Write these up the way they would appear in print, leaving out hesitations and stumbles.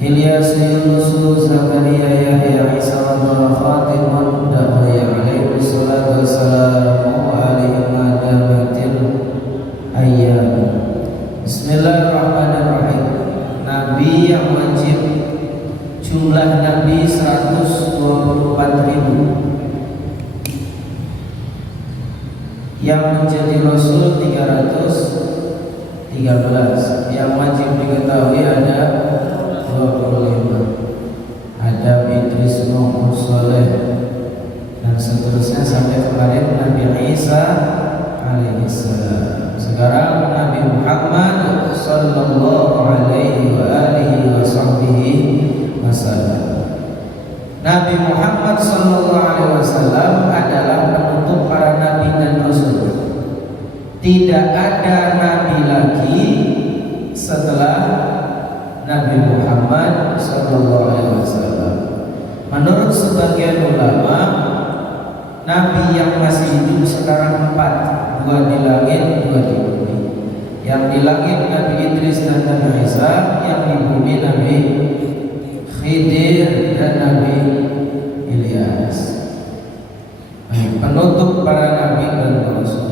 Ilyas, Yunus, Zakaria, Yahya, Isa, wa Khatimud Da'waya alaihi salatu wassalamu alaihi madamatil ayyam. Bismillahirrahmanirrahim. Nabi yang wajib, jumlah Nabi 124.000, yang menjadi Rasul 313. Yang wajib diketahui ada 25. Adam, Idris, Nuh, Saleh, dan seterusnya sampai kemarin Nabi Isa alaihissalam. Sekarang Nabi Muhammad sallallahu alaihi wa alihi wa sahbihi wasallam. Nabi Muhammad sallallahu alaihi wasallam adalah penutup para nabi dan rasul. Tidak ada nabi lagi setelah Nabi Muhammad sallallahu alaihi wasallam. Menurut sebagian ulama, nabi yang masih hidup sekarang 4, 2 di langit, 2 di bumi. Yang di langit Nabi Idris dan Nabi Isa, yang di bumi Nabi Khidir dan Nabi Ilyas. Penutup para nabi dan rasul.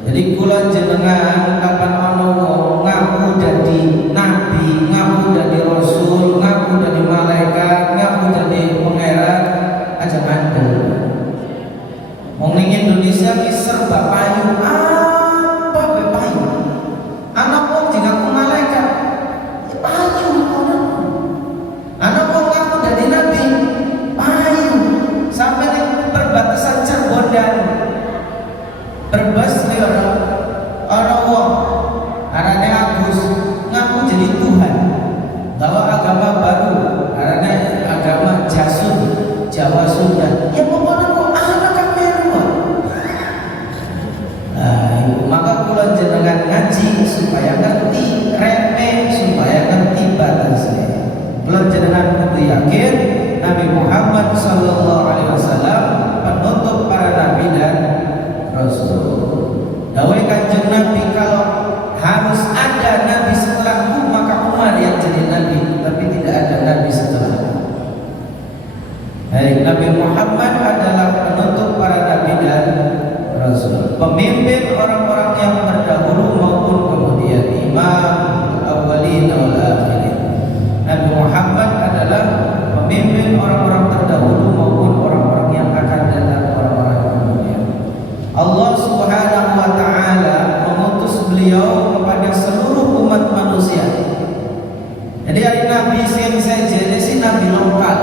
Jadi kula jenengan kapan ana wong ngaku dadi nabi, ngaku dadi rasul, ngaku dadi malaikat, ngaku dadi pangeran, aja mandel. Wong ning Indonesia ki serba payu, apa bae payu. Anak wong ngaku malaikat, ya payu ngono. Anak wong ngaku dadi nabi, payu. Sampai di perbatasan Cirebon dan Brebes nih orang wong arane Agus ngaku jadi Tuhan, bawa agama baru arane agama Jasun Jawa Sunda. Ya pokoknya kok anak kameru. Nah, maka kula jenengan ngaji supaya ngerti remeh, supaya ngerti batasnya. Kula jenengan kudu yakin Nabi Muhammad sallallahu alaihi wasallam penutup para nabi dan rasul. Dawai kanjeng Nabi, kalau harus ada nabi setelahku maka Umar yang jadi nabi, tapi tidak ada nabi setelah. Baik, Nabi Muhammad adalah penutup para nabi dan rasul, pemimpin orang-orang yang terdahulu maupun kemudian, imam awwalin wal akhirin. Nabi Muhammad adalah pemimpin orang-orang terdahulu maupun orang-orang yang akan datang, orang-orang kemudian. Allah Subhanahu wa ta'ala mengutus beliau kepada seluruh umat manusia. Jadi hari Nabi yang saya jadi si Nabi lokal,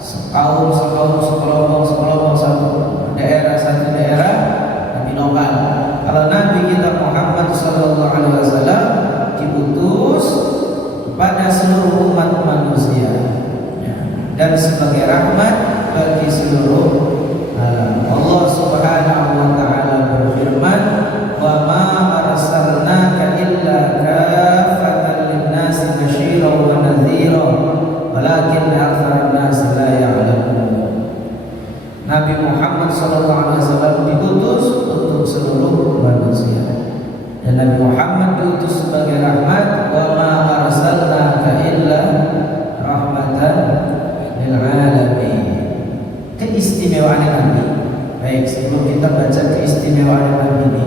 sekaum, sekelompok, satu daerah Nabi lokal. Kalau Nabi kita Muhammad sallallahu alaihi wasallam diutus kepada seluruh umat manusia, dan sebagai rahmat bagi seluruh alam. Allah Subhanahu wa ta'ala berfirman, "Wa ma arsalnaka illa kaffatan lin-nasi basyiran wa nadhiran, walakin aktsaran nasi la ya'lamun." Nabi Muhammad sallallahu alaihi wasallam diutus untuk seluruh manusia, dan Nabi Muhammad diutus sebagai rahmat. Wa ma arsalnaka illa rahmatan lil alamin. Keistimewaan Nabi. Baik, sebelum kita baca keistimewaan Nabi ini,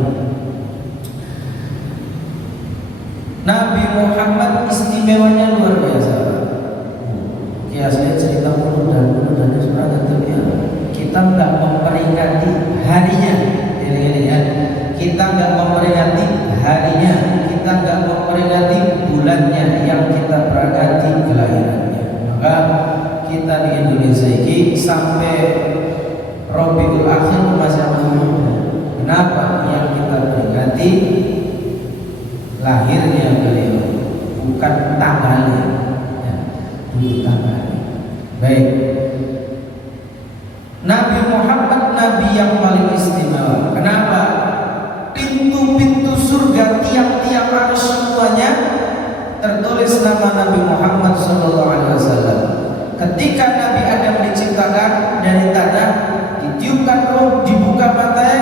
Nabi Muhammad istimewanya luar biasa. Ya, saya cerita dulu dan surah Al-Fatihah. Kita nggak memperingati harinya, ya. Kita nggak memperingati harinya, kita nggak memperingati bulannya yang kita peringati kelahirannya. Maka kita di Indonesia ini sampai Rabiul Akhir masih muda. Kenapa? Yang kita peringati lahirnya beliau, bukan tanggalnya, ya, dulu tanggalnya. Baik, Nabi Muhammad nabi yang paling istimewa. Kenapa? Pintu-pintu surga, tiap-tiap harus semuanya tertulis nama Nabi Muhammad SAW. Ketika Nabi Adam diciptakan dari tanah, ditiupkan roh, dibuka matanya,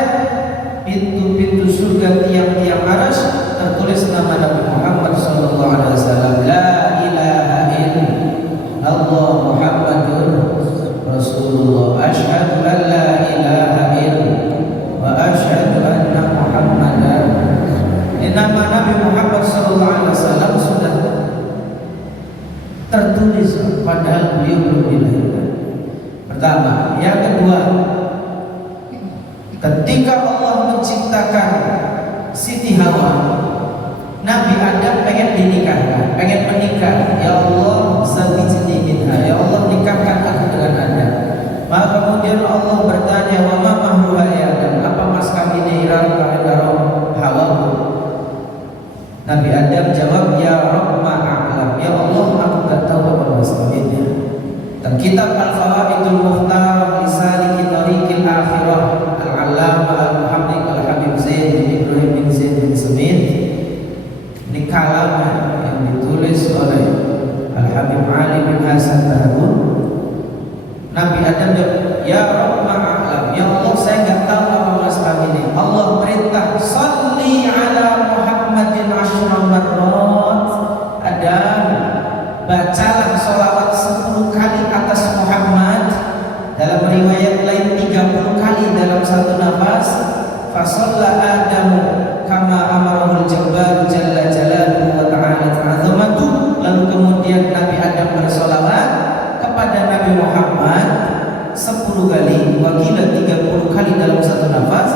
pintu-pintu surga tiap-tiap harus tertulis nama Nabi Muhammad SAW. La ilaha illallah Nabi Muhammad SAW sudah tertulis padahal beliau belum dilahirkan. Pertama, yang kedua, ketika Allah menciptakan Siti Hawa, Nabi Adam pengen dinikahkan, pengen menikah. Ya Allah, zawwijni minha, ya Allah nikahkan aku dengan Adam. Maka kemudian Allah bertanya, wa ma mahruha ya Adam, apa mas kawinnya karo Hawa? Nabi Adam jawab, ya Rabb ma'alam, ya Allah aku gak tahu apa mas kawinnya. Dan kitab Al-Fawaidul Mukhtar Lisaliki Tariqil Akhirah Al-Allamah Al-Muhammad Al-Habib Zain bin Ibrahim bin Zain bin Smith, ini kalam yang ditulis oleh Al-Habib Ali bin Hasan Tahun. Nabi Adam jawab, ya Rabb ma'alam, ya Allah saya gak tahu apa mas kawinnya. Allah perintah, salli ala Muhammadin asyra marrat. Adam, bacalah sholawat 10 kali atas Muhammad. Dalam riwayat lain 30 kali dalam satu nafas. Fasalla Adamu kama amarahul Jabbar jalla jalaluhu wa ta'ala ta'azamatu. Lalu kemudian Nabi Adam bersolawat kepada Nabi Muhammad 10 kali, wakilah 30 kali dalam satu nafas.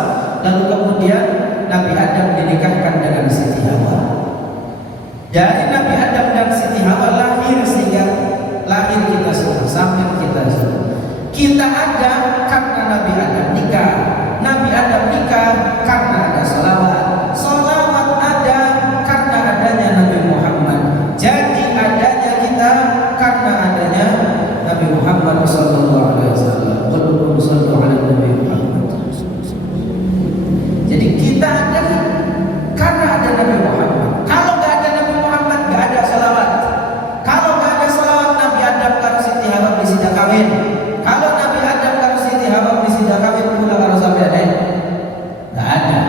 Lalu kemudian Nabi Adam dinikahkan dengan Siti Hawa. Dari Nabi Adam dan Siti Hawa lahir sehingga lahir kita semua, sampai kita semua. Kita ada karena Nabi Adam nikah. Nabi Adam nikah karena ada salawat. Salawat ada karena adanya Nabi Muhammad. Jadi adanya kita karena adanya Nabi Muhammad sallallahu alaihi wasallam. Qul sallu ala Nabi Muhammad. Jadi kita ada karena ada Nabi Muhammad. Kalau nggak ada Nabi Muhammad, nggak ada salawat. Kalau nggak ada salawat, Nabi Adam karo Siti Hawa bisa kawin. Kalau Nabi Adam karo Siti Hawa bisa kawin, pula karo sampeyan nggak ada.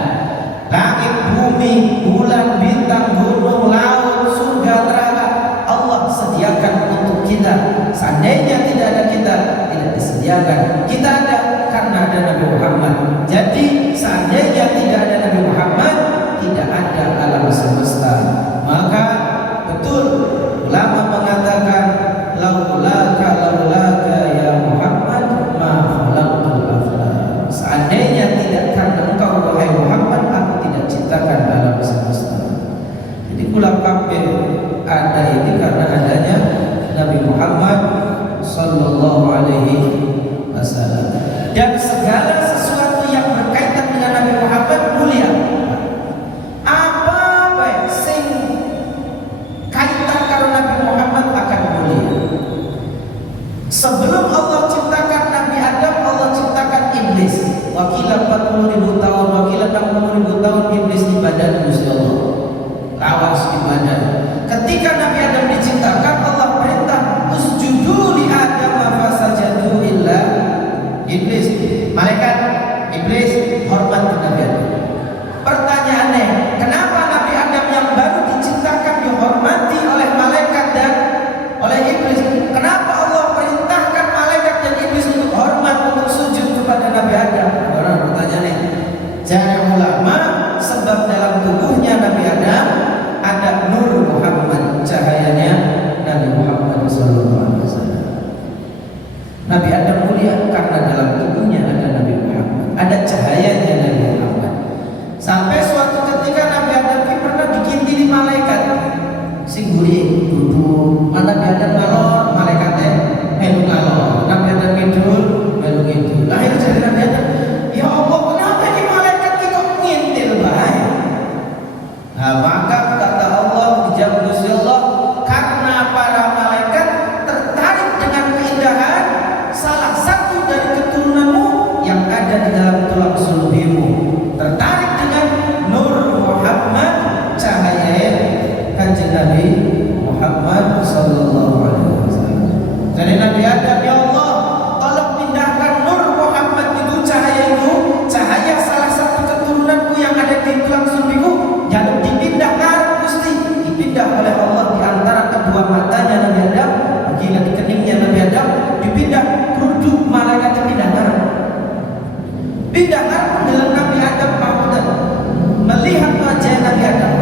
Langit, bumi, bulan, bintang, gunung, laut, surga, neraka, Allah sediakan untuk kita. Seandainya tidak ada kita, tidak disediakan. Kita ada karena ada Nabi Muhammad. Jadi seandainya tidak ada Nabi Muhammad, tidak ada alam semesta. Maka betul ulama mengatakan, laulaka ya Muhammad ma khalaqtul aflak. Seandainya tidak karena engkau wahai Muhammad, aku tidak ciptakan alam semesta. Jadi kula kabeh ada ini karena adanya Nabi Muhammad sallallahu alaihi wasallam. Dan segala sesuatu yang berkaitan dengan Nabi Muhammad mulia. Apa baik sing kaitan karo Nabi Muhammad akan mulia. Sebelum Allah ciptakan Nabi Adam, Allah ciptakan iblis. Wakilah 40.000 tahun, wakilah 60.000 tahun iblis ibadah Gusti Allah. Lawas ibadah. Ketika Nabi Adam diciptakan, Allah perintah usjudu li Adam fasajadu illa iblis. Malaikat iblis hormat kepada Nabi Adam. Pertanyaannya, kenapa Nabi Adam yang baru diciptakan dihormati oleh malaikat dan oleh iblis? Kenapa Allah perintahkan malaikat dan iblis untuk hormat, untuk sujud kepada Nabi Adam? Orang pertanyaannya, jangan ulama, sebab dalam tubuhnya Nabi Adam ada nur Muhammad, cahayanya Nabi Muhammad SAW. Nabi Adam mulia karena dalam tubuhnya ada Nabi Muhammad, ada cahayanya Nabi Muhammad. Sampai suatu ketika Nabi Adam pernah dikintili malaikat. Sing guri duduk, Nabi Adam ngalor, malaikatnya melu ngalor. Nabi Adam ngidul, melu ngidul. Lahir jadi Nabi Adam, ya Allah, kenapa ini malaikat kita ngintil bae? Nah, maka kata Allah, dijawab Gusti Allah, karena para malaikat tertarik dengan keindahan salah satu dari keturunanmu yang ada di dalam tulang sulbimu, tertarik dengan nur Muhammad, cahaya kanjeng Nabi Muhammad sallallahu alaihi wasallam. Jadi Nabi Adam, ya Allah, tolong pindahkan nur Muhammad itu, cahaya salah satu keturunanku yang ada di tulang sulbiku, jangan dipindah ngarep Gusti, dipindah oleh Allah di antara kedua matanya Nabi Adam, gila di keningnya Nabi Adam, dipindah produk malaikat pindah ngarep. Pindah ngarep dalam Nabi Adam Muhammad melihat wajah Nabi Adam.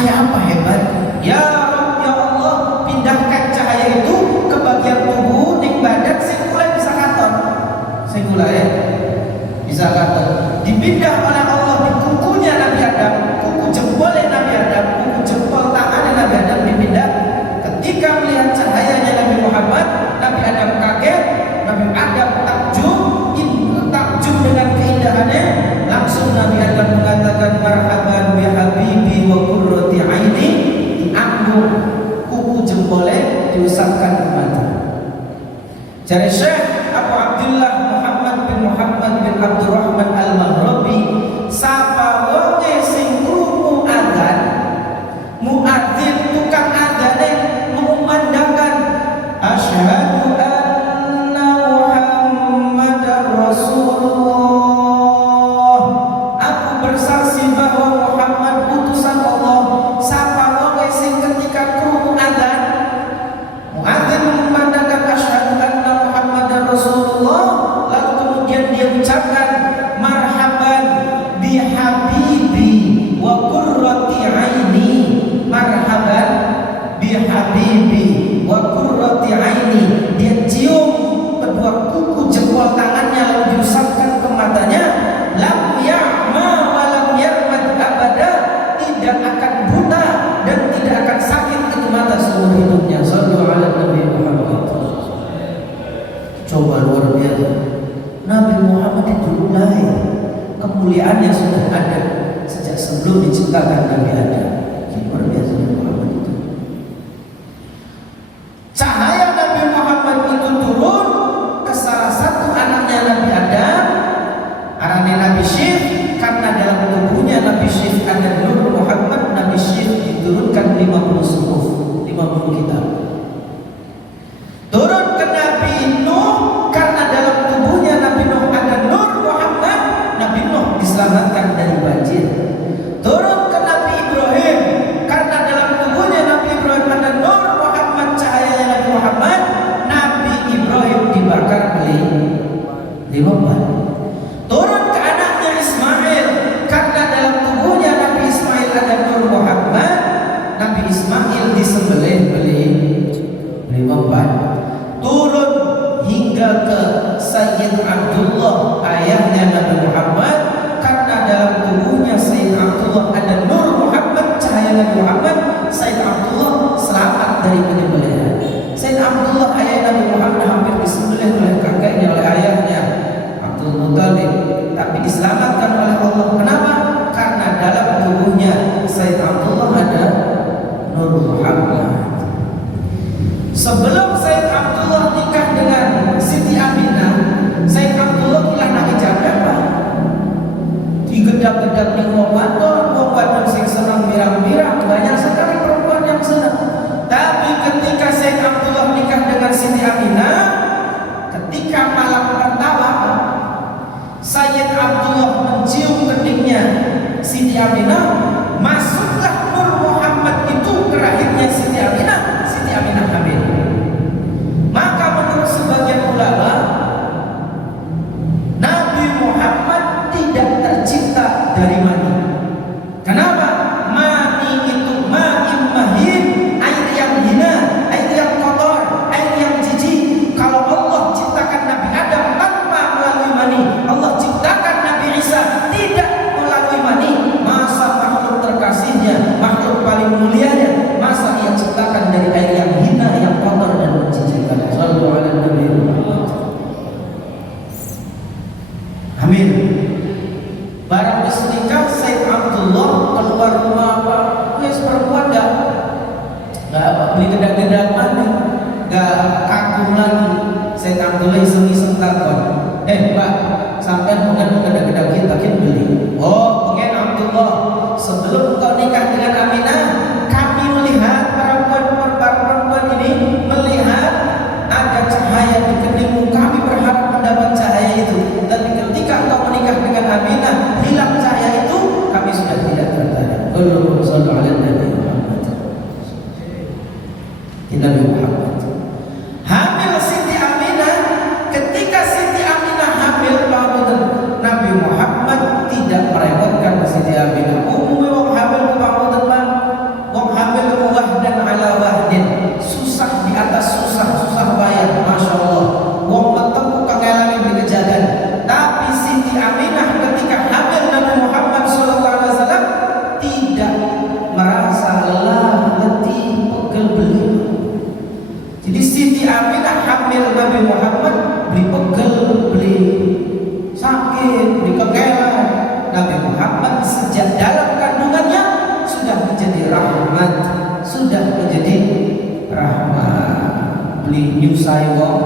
Cahaya apa hebat? Ya Rabb, ya Allah, pindahkan cahaya itu ke bagian tubuh ning badan sing mulai bisa katon. Sing mulai bisa katon. Dipindah oleh Allah di kukunya Nabi Adam, kuku jempolnya Nabi Adam, kuku jempol tangannya Nabi Adam dipindah. Ketika melihat cahayanya Nabi Muhammad, Nabi Adam kaget, Nabi Adam takjub dengan keindahannya. Langsung Nabi Adam mengatakan marhaban bi habibi wa qurrati aini, diambil kuku jempolnya diusapkan ke mata. Jadi Syekh Abu Abdullah Muhammad bin Abdurrahman Al-Maghribi, sapa wonge sing krungu adzan, muadzin tukang adzane mengumandangkan asyhadu anna Muhammadar Rasulullah, aku bersaksi bahwa Muhammad utusan Allah. Sapa wonge sing ketika krungu adzan, muadzin mengumandangkan asyhadu anna Muhammadar Rasulullah, lalu kemudian dia ucapkan marhaban bi habibi wa qurrati aini, marhaban bi habibi wa qurrati aini. Dia cium kedua kuku jempol tangannya lalu diusapkan ke matanya. Lam ya'ma wa lam yarmad abada, tidak akan buta dan tidak akan sakit itu mata seumur hidupnya. Sallu ala Nabi Muhammad. Coba luar biasa. Nabi Muhammad itu lahir, kemuliaannya sudah ada sejak sebelum diciptakan Nabi Adam. Luar biasa Nabi Muhammad itu. Cahaya Nabi Muhammad itu turun ke salah satu anaknya Nabi Adam, anaknya Nabi Syekh, karena dalam tubuhnya Nabi Syekh ada Nur Muhammad. Nabi Syekh diturunkan 50 suhuf, 50 kitab. Turun ke Nabi Nuh karena dalam tubuhnya Nabi Nuh ada Nur Muhammad. Nabi Nuh diselamatkan dari banjir. Turun ke Nabi Ibrahim karena dalam tubuhnya Nabi Ibrahim ada Nur Muhammad, cahayanya Nabi Muhammad. Nabi Ibrahim dibakar dilembar. Turun ke anaknya Ismail karena dalam tubuhnya Nabi Ismail ada Nur Muhammad. Nabi Ismail disembelih dilembar. Turun hingga ke Sayyid Abdullah, ayahnya Nabi Muhammad, karena dalam tubuhnya Sayyid Abdullah ada Nur Muhammad, cahaya Nabi Muhammad. Sayyid Abdullah selamat dari penyembelihan. Sayyid Abdullah ayah Nabi Muhammad hampir disembelih oleh kakeknya, oleh ayahnya Abdul Muttalib, tapi diselamatkan oleh Allah. Kenapa? Karena dalam tubuhnya Sayyid Abdullah ada Nur Muhammad. Sebelum Sayyid Abdullah nikah dengan Siti Aminah, Sayyid Abdullah kilah nang janda Pak. Digedap-gedap ning wong wadon sing seneng mirang-mirang, banyak sekali perempuan yang senang. Tapi ketika Sayyid Abdullah nikah dengan Siti Aminah, ketika malam pertama Sayyid Abdullah mencium keningnya Siti Aminah, masuklah Nur Muhammad itu ke rahimnya Siti Aminah. Siti Aminah hamil. Maka menurut sebagian ulama, Nabi Muhammad tidak tercipta dari mani. Kenapa? Mani itu ma'im mahin, air yang hina, air yang kotor, air yang jijik. Kalau Allah ciptakan Nabi Adam tanpa melalui mani, Allah ciptakan Nabi Isa tidak melalui mani, masa makhluk terkasihnya, makhluk paling mulianya, masa ia ciptakan dari air yang hina, yang kotor dan menjijikkan. Sallu ala Nabi Muhammad. Amin. Barang nikah Sayyid Abdullah keluar rumah apa? Yes, perempuan nggak beli gedang-gedang mana, nggak kagum lagi. Sayyid Abdullah iseng-iseng takon, Pak, sampai bukan gedang-gedang kita beli. Oh, pengen Abdullah, sebelum kau nikah dengan Aminah, kami melihat para perempuan ini melihat ada cahaya di keningmu, kami berharap mendapat cahaya itu. Tapi ketika engkau menikah dengan Aminah, hilang cahaya itu, kami sudah tidak tertarik. Allahumma shalli ala Nabi Muhammad. Nabi Muhammad hamil Siti Aminah. Ketika Siti Aminah hamil, Nabi Muhammad tidak merepotkan Siti Aminah. Umumnya orang hamil Pak, Nabi Muhammad beli pegel, beli sakit, beli kekelan. Nabi Muhammad sejak dalam kandungannya sudah menjadi rahmat, sudah menjadi rahmat. Beli nyusai wong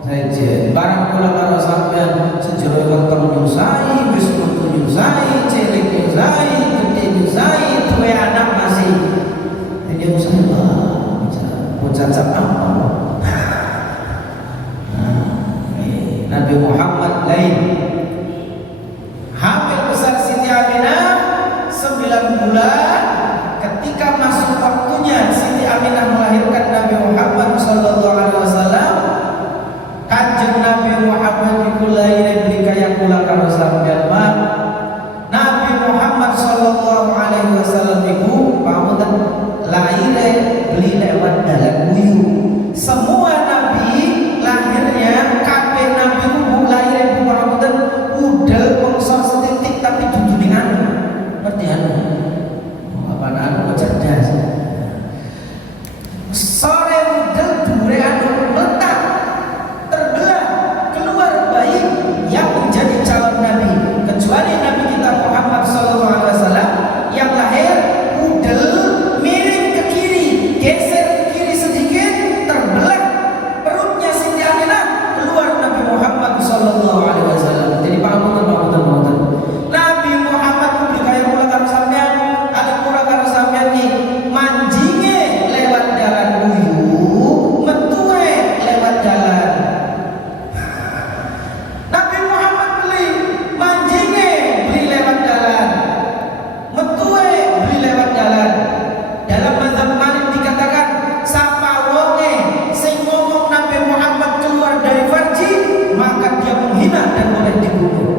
saja. Barang kula karo sampean sejero wonten nyusai, wis kudu nyusai, cilik nyusai, gede nyusai, duwe anak masih nyusai. Bocah apa? Nabi Muhammad lain hamil besar Siti Aminah 9 bulan. Ketika masuk waktunya Siti Aminah melahirkan Nabi Muhammad sallallahu alaihi wasallam, kanjeng Nabi Muhammad iku lair beli kaya kula karo sampeyan. Nabi Muhammad sallallahu alaihi wasallam iku pamunten lair beli lewat dalan buyu. Semua nabi lahirnya kabeh nabi ku lair pamunten udel mongso setitik tapi dudu ning anu. Ngerti anu? Apa anu cerdas. Sore udel dure anu meletak terbelah keluar bayi yang menjadi calon nabi, kecuali Nabi kita Muhammad sallallahu alaihi wasallam yang lahir udel miring ke kiri, geser ke kiri sedikit, terbelah perutnya Siti Aminah, keluar Nabi Muhammad sallallahu alaihi wasallam. Jadi pamunten Nabi Muhammad ku kaya kula karo sampean, ada kula karo sampean iki manjinge lewat dalan buyu, metuwe lewat dalan. Nabi Muhammad beli manjinge beli lewat dalan, metuwe beli lewat dalan. Dalam mazhab Malik dikatakan sapa wonge sing ngomong Nabi Muhammad keluar dari farji, maka dia menghina dan boleh dibunuh.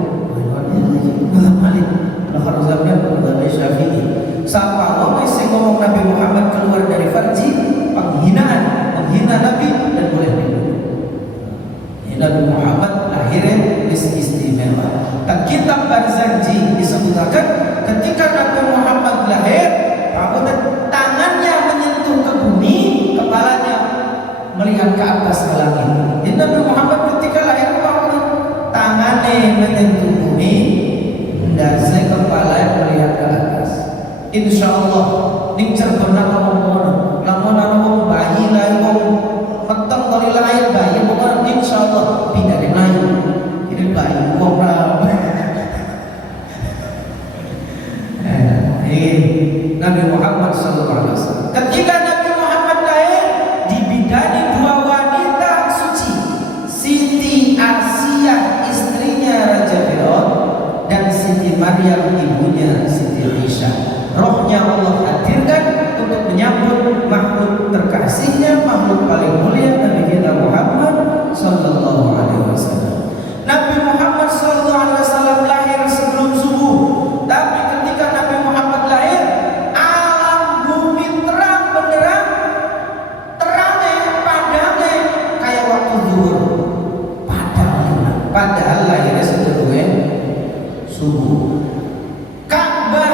Mazhab Malik, kalau mazhabnya mazhab Syafi'i. Sapa wonge sing ngomong Nabi Muhammad keluar dari farji, penghinaan, menghina Nabi dan boleh dibunuh. Nabi Muhammad lahirnya istimewa. Dan kitab Barzanji disebutkan ketika Nabi Muhammad lahir, tangannya menyentuh ke bumi, kepalanya melihat ke atas ke langit. Jadi Nabi Muhammad ketika lahir tangannya menyentuh bumi, ndase kepala melihat ke atas. Insya Allah ning Cirebon ngomong lamun ana wong bayi lahir wong meteng kali lahir bayi pokoknya insya Allah pindah ke layu. Ini bayi wong Nabi Muhammad sallallahu alaihi wasallam. Ketika Nabi Muhammad lahir dibidani dua wanita suci, Siti Asiyah istrinya Raja Fir'aun dan Siti Maryam ibunya Siti Isa. Rohnya Allah hadirkan untuk menyambut makhluk terkasihnya, makhluk paling mulia Nabi kita Muhammad sallallahu alaihi wasallam. Nabi Muhammad sallallahu alaihi wasallam lahir sebelum subuh, tapi ketika Nabi Muhammad lahir alam bumi terang benderang, terangnya padangnya kayak waktu zuhur, padahal lahirnya sedurunge subuh. Ka'bah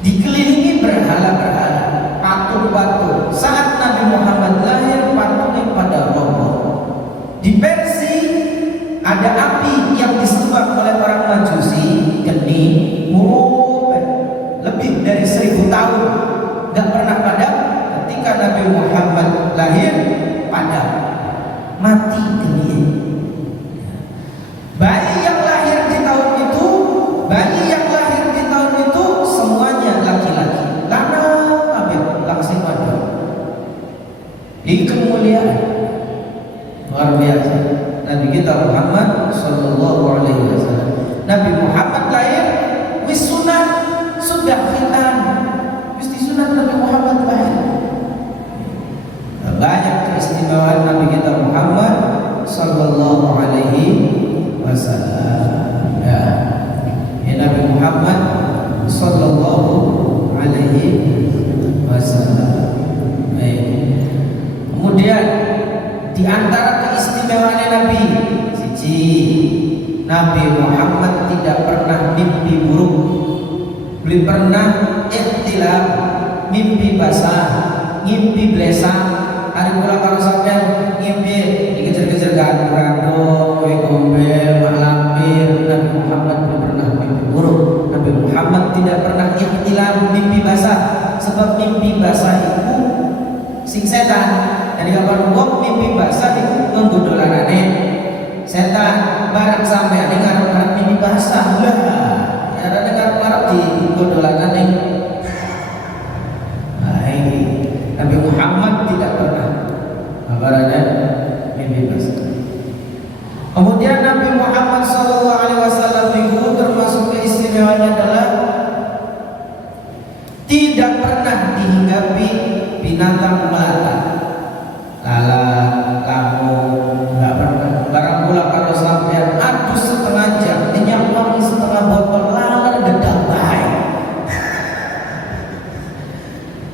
dikelilingi berhala-berhala, patung-patung. Saat Nabi Muhammad lahir, patungnya pada roboh. Di Persia ada api yang disembah oleh orang Majusi, geni, lebih dari 1000 tahun, gak pernah padam. Ketika Nabi Muhammad lahir, padam, mati geni. Bayi yang lahir di tahun itu, semuanya laki-laki, lanang abet langsung pada di kemuliaan luar biasa Nabi kita Muhammad sallallahu alaihi wasallam. Nabi Muhammad lahir wis sunat, sudah khitan, wis disunat Nabi Muhammad lahir. Banyak keistimewaan Nabi kita Muhammad sallallahu alaihi wasallam. Ya, Nabi Muhammad sallallahu alaihi wasallam. Kemudian di antara keistimewaan Nabi, siji, Nabi Muhammad tidak pernah mimpi buruk, belum pernah ihtilam, mimpi basah, mimpi belesang, Hari pula kalau sampai ngimpi dikejar-kejar gado, kue gombel, mak lampir. Nabi Muhammad belum pernah mimpi buruk. Nabi Muhammad tidak pernah ikhtilam mimpi basah. Sebab mimpi basah itu sing setan. Jadi kapan wong mimpi basah itu menggodolanane setan. Barang sampai ada ngarep-ngarep mimpi basah lah. Ya ada ngarep-ngarep di godolanane. Nabi Muhammad tidak pernah kabarnya mimpi basah. Kemudian Nabi Muhammad SAW itu termasuk keistimewaannya adalah tidak pernah dihinggapi binatang melata, lalat, kamu, nggak pernah. Barang pula kalau sampai adus setengah jam, minyak wangi setengah botol, lalat gedak baik.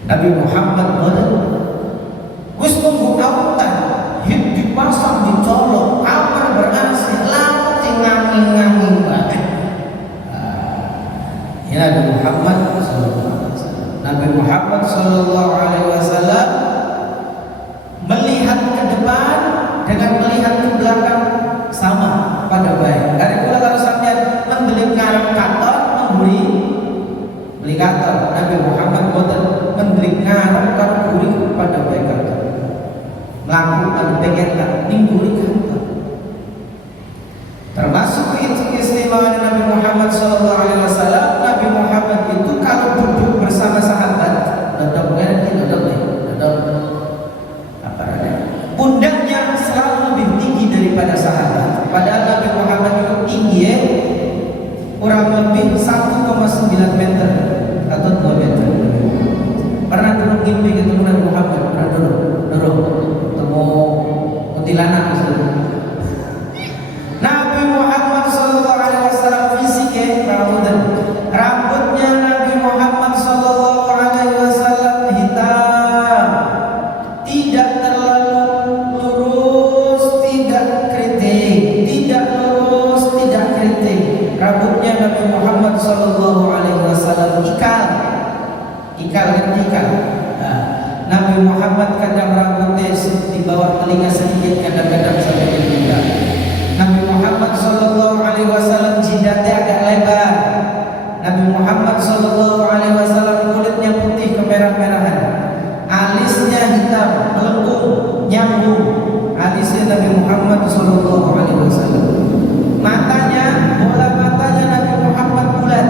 Nabi Muhammad wis tunggu autan hit dipasang dicolok kamar ber-AC laut nganging-nganging banget. Ya Nabi Muhammad sallallahu alaihi wasallam. Nabi Muhammad sallallahu alaihi wasallam melihat ke depan dengan melihat ke belakang sama pada baik. Dari pula kalau sampai membeli karang kantor membeli kantor. Nabi Muhammad boten membeli karang kantor pada baik kantor. Melakukan pengetan ningguri kantor. Termasuk keistimewaan Nabi Muhammad SAW. Nabi Muhammad itu kalau duduk bersama sahabat, pundaknya selalu lebih tinggi daripada sahabat. Padahal Nabi Muhammad itu tinggi kurang lebih 1,9 meter atau 2 meter. Pernah dulu ngimpi ketemu Nabi Muhammad? Pernah dulu ketemu kuntilanak. Nabi Muhammad SAW fisiknya rambutnya Nabi Muhammad SAW hitam, tidak terlalu lurus, tidak keriting, tidak lurus, tidak keriting. Rambutnya Nabi Muhammad SAW ikal. Nabi Muhammad kadang rambutnya di bawah telinga sedikit, kadang-kadang sampai di pundak. Nabi Muhammad SAW jidatnya agak lebar. Nabi Muhammad SAW kulitnya putih kemerah-merahan, alisnya hitam melengkung nyambung. Alisnya Nabi Muhammad SAW. Bola matanya Nabi Muhammad bulat.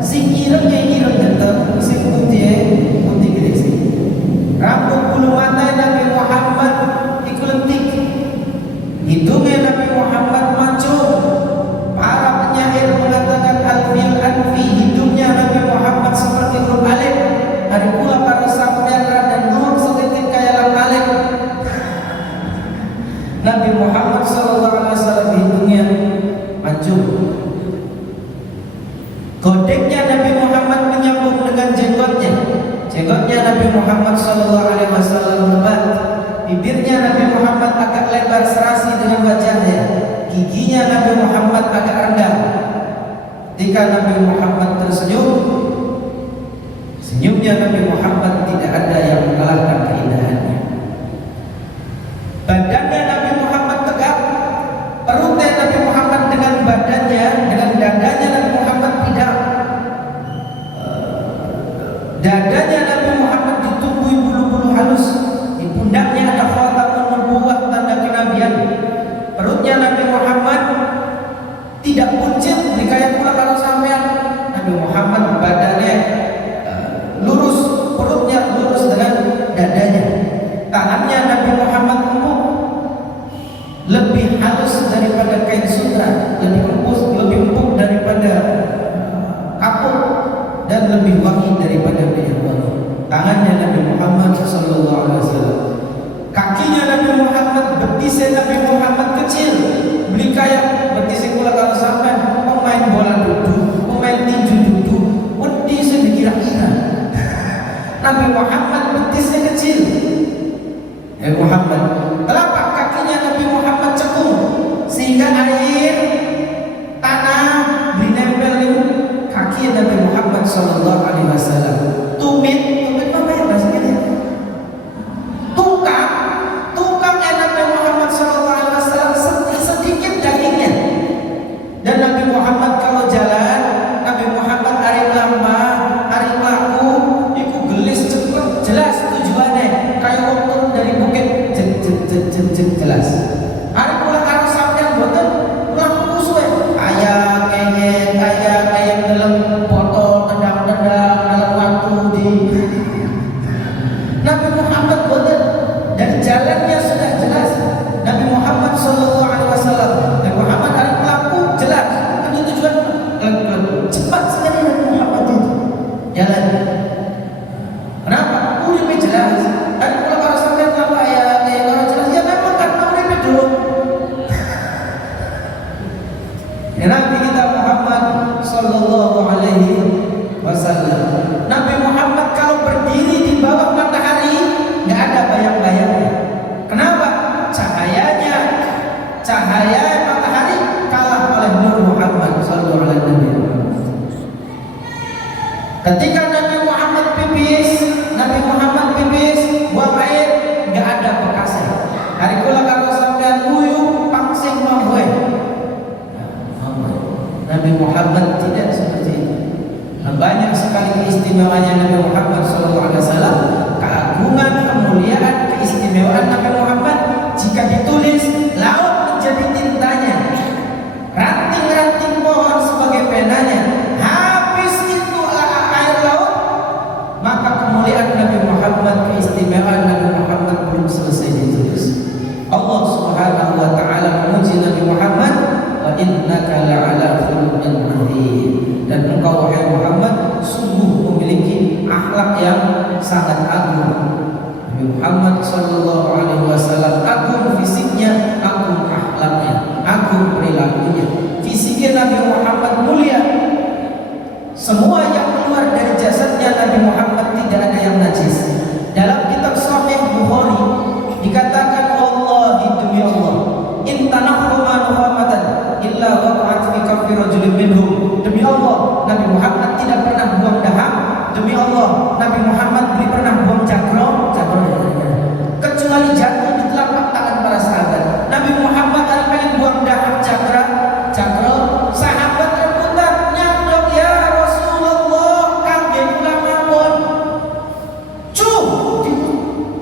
Sing irengnya ireng genteng, sing putih gede sih. Rambut bulu mata Nabi Muhammad ikulentik. Hidungnya Nabi Muhammad mancung. Para penyair mengatakan alfil anfi, hidungnya Nabi Muhammad seperti huruf alif. Ada pula para sampean dan nur seketik kayak lam alif. Nabi Muhammad SAW hidungnya mancung. Kodeknya Nabi Muhammad menyambung dengan jenggotnya. Jenggotnya Nabi Muhammad SAW lebat. Bibirnya Nabi Muhammad agak lebar serasi dengan wajahnya. Giginya Nabi Muhammad agak rendah. Ketika Nabi Muhammad tersenyum, senyumnya Nabi Muhammad tidak ada yang mengalahkan keindahannya. Badannya Nabi Muhammad tegap. Perutnya Nabi Muhammad dengan badannya, dengan dadanya Nabi Muhammad tidak. Dadanya Nabi Muhammad ditumbuhi bulu-bulu halus. Di pundaknya ada khatamun nubuwah, tanda kenabian. Perutnya Nabi Muhammad tidak buncit, dikaya pula kalau sampean. Nabi Muhammad badannya lurus, perutnya lurus dengan dadanya. Tangannya Nabi Muhammad empuk, lebih halus daripada kain sutra, lebih empuk daripada kapur, dan lebih wangi daripada minyak wangi. Tangannya Nabi Muhammad SAW. Kakinya Nabi Muhammad, betisnya Nabi Muhammad kecil, beli kayak betisnya pula kalau sampai pemain bola duduk, pemain tinju duduk, betisnya dikira-kira. Nabi Muhammad betisnya kecil. Muhammad, telapak kakinya Nabi Muhammad cekung sehingga air tanah dinempel di kaki Nabi Muhammad SAW. Tumit apa ya bahasanya? Tungkap keistimewaan Nabi Muhammad SAW, keagungan, kemuliaan, keistimewaan Nabi Muhammad jika ditulis laut menjadi tintanya, ranting-ranting pohon sebagai penanya, habis itu air laut, maka kemuliaan Nabi Muhammad, keistimewaan Nabi Muhammad belum selesai ditulis. Allah Subhanahu wa taala memuji Nabi Muhammad, wa innaka la'ala khuluqin 'adzim, dan engkau wahai Muhammad sungguh memiliki akhlak yang sangat agung. Nabi Muhammad sallallahu alaihi wasallam agung fisiknya, agung akhlaknya, agung perilakunya. Fisiknya Nabi Muhammad mulia. Semua yang keluar dari jasadnya Nabi Muhammad tidak ada yang najis. Dalam kitab Sahih Bukhari dikatakan, wallahi demi Allah, in tanahhuma nuhamatan illa waqa'at fi kaffi rajulin minhum. Demi Allah, Nabi Muhammad tidak pernah buang dahak. Demi Allah, Nabi Muhammad tidak pernah buang cakro, kecuali jatuh di telapak tangan para sahabat. Nabi Muhammad ada pengen buang dahak, cakro, sahabat rebutan nyandok, ya Rasulullah, kaget ulama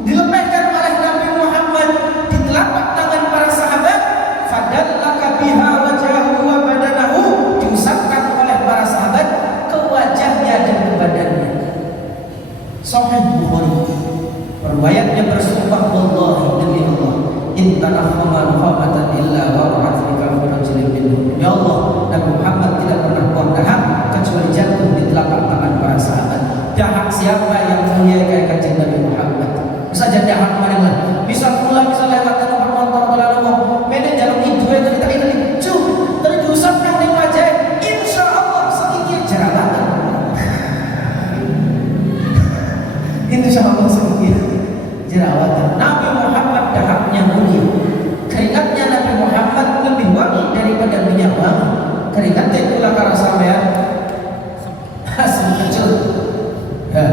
dilepaskan oleh Nabi Muhammad di telapak tangan para sahabat. Fadallaka biha wajhahu wa badanahu, diusapkan oleh para sahabat ke wajahnya dan ke badannya. Sahih Bukhari, riwayatnya bersumpah, wallahi demi Allah, in tanahhama nuhamatan illa waqa'at fi kaffi rajulin minhum. Ya Allah, Nabi Muhammad tidak pernah buang dahak kecuali jatuh di telapak tangan para sahabat. Dahak siapa yang mulia kayak kanjeng Nabi Muhammad? Bisa jadi dahak mana? Bisa pula bisa lewat ke tempat motor bola ngomong, mene jalan itu ya tadi tadi diusap nang ning wajah, insyaallah sedikit jerawatan. Insyaallah sedikit jerawatan. Nabi Muhammad dahaknya mulia. Keringatnya Nabi Muhammad lebih wangi daripada minyak wangi. Keringatnya itulah karena sampean hasil kecil. Ya.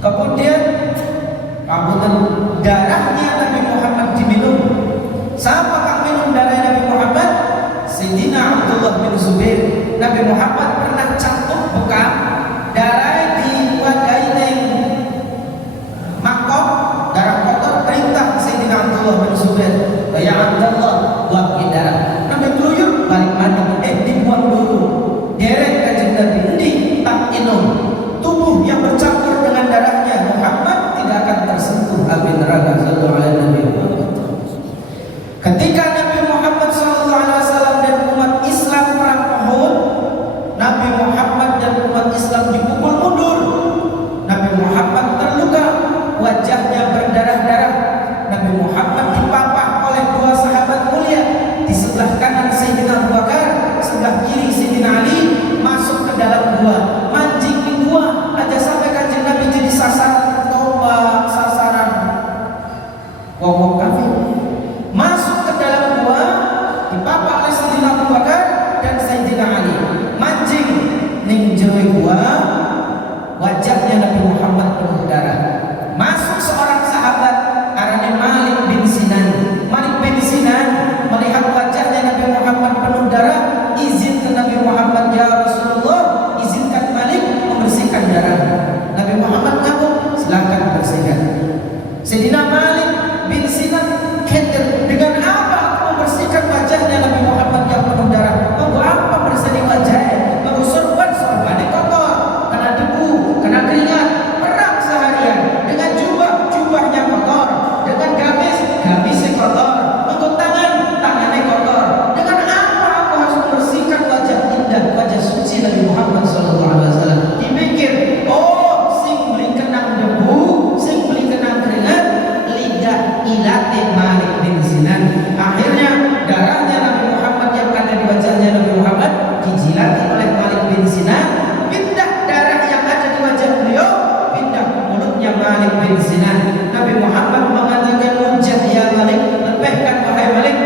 Kemudian darahnya Nabi Muhammad diminum. Siapa yang minum darah Nabi Muhammad? Sayyidina Abdullah bin Zubair. Nabi Muhammad pernah cantuk bekam darah di wadahnya mangkok, darah kotor, perintah Sayyidina Abdullah bin Zubair, ya Abdullah, buang darah. Nabi keluyur balik mandi, dibuang dulu. Derek kanjeng Nabi, endi tak minum. Tubuh yang bercampur dengan darahnya Muhammad tidak akan tersentuh api neraka. Sallallahu alaihi Nabi. Ketika Nabi Muhammad sallallahu alaihi wasallam dan umat Islam perang Uhud, Nabi Muhammad dan umat Islam dipukul mundur. Nabi Muhammad terluka, wajahnya berdarah-darah. Nabi Muhammad dipapah oleh dua sahabat mulia. Di sebelah kanan Sayyidina Abu Bakar, sebelah kiri Sayyidina Ali, masuk ke dalam gua, mancing di gua aja sampai kanjeng Nabi jadi sasaran tombak, sasaran wong kafir. Masuk ke dalam gua, dipapah oleh Sayyidina Abu Bakar dan Sayyidina Ali, mancing ning jero gua, wajahnya Nabi Muhammad penuh darah. Masuk seorang sahabat arane Malik bin Sinan. Malik bin Sinan melihat wajahnya Nabi Muhammad penuh darah, izin ke Nabi Muhammad, ya Rasulullah, izinkan Malik membersihkan darah. Nabi Muhammad ngabuk, silakan bersihkan. Sayyidina Malik bin Sinan keder, dengan apa aku membersihkan wajahnya Nabi Muhammad yang penuh darah? Mau apa bersih wajahnya? Mau sorban kotor, kena debu, kena keringat, perang seharian dengan jubahnya kotor, dengan gamisnya kotor, untuk tangannya kotor. Dengan apa aku harus membersihkan wajah indah, wajah suci Nabi Muhammad SAW? Dipikir, oh sing beli kenang debu, sing beli kenang keringat, lidah ilate Malik bin Sinan. Akhirnya darahnya Nabi Muhammad yang ada di wajahnya Nabi Muhammad dijilati oleh Malik bin Sinan. Pindah darah yang ada di wajah beliau, pindah mulutnya Malik bin Sinan. Nabi Muhammad mengatakan, hujjah ya Malik, lepaskan wahai Malik.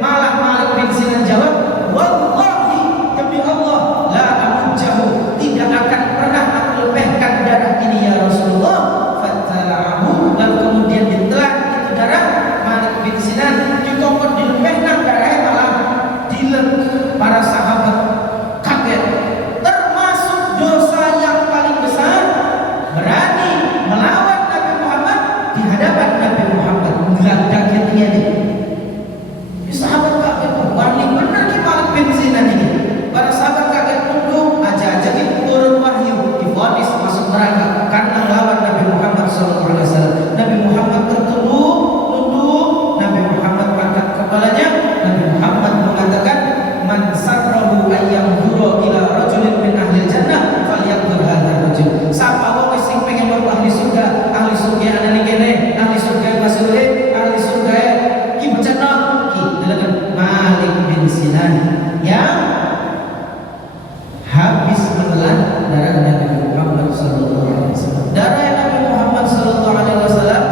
Malah Malik bin Sinan jawab, wallahi demi Allah, la amujjahu, tidak akan pernah aku lepaskan darah ini ya Rasulullah. Fatala'ahu, lalu kemudian ditelan itu darah Malik bin Sinan, dikongkot dilepaskan darahnya, malah dilep. Para sahabat kaget. Termasuk dosa yang paling neraka karena lawan Nabi Muhammad SAW. Nabi Muhammad tertunduk, tunduk, Nabi Muhammad angkat kepalanya. Nabi Muhammad mengatakan, man sarrahu ayyamdura ila rajulin min ahli jannah falyanzur hadzal rajul. Sapa wong sing pengen mlebu ahli surga ana ning kene, ahli surga masuk ahli surga ki bacana ki dalakan Malik bin Sinan yang habis menelan darah Nabi Muhammad sallallahu alaihi wasallam. Darah Nabi Muhammad sallallahu alaihi wasallam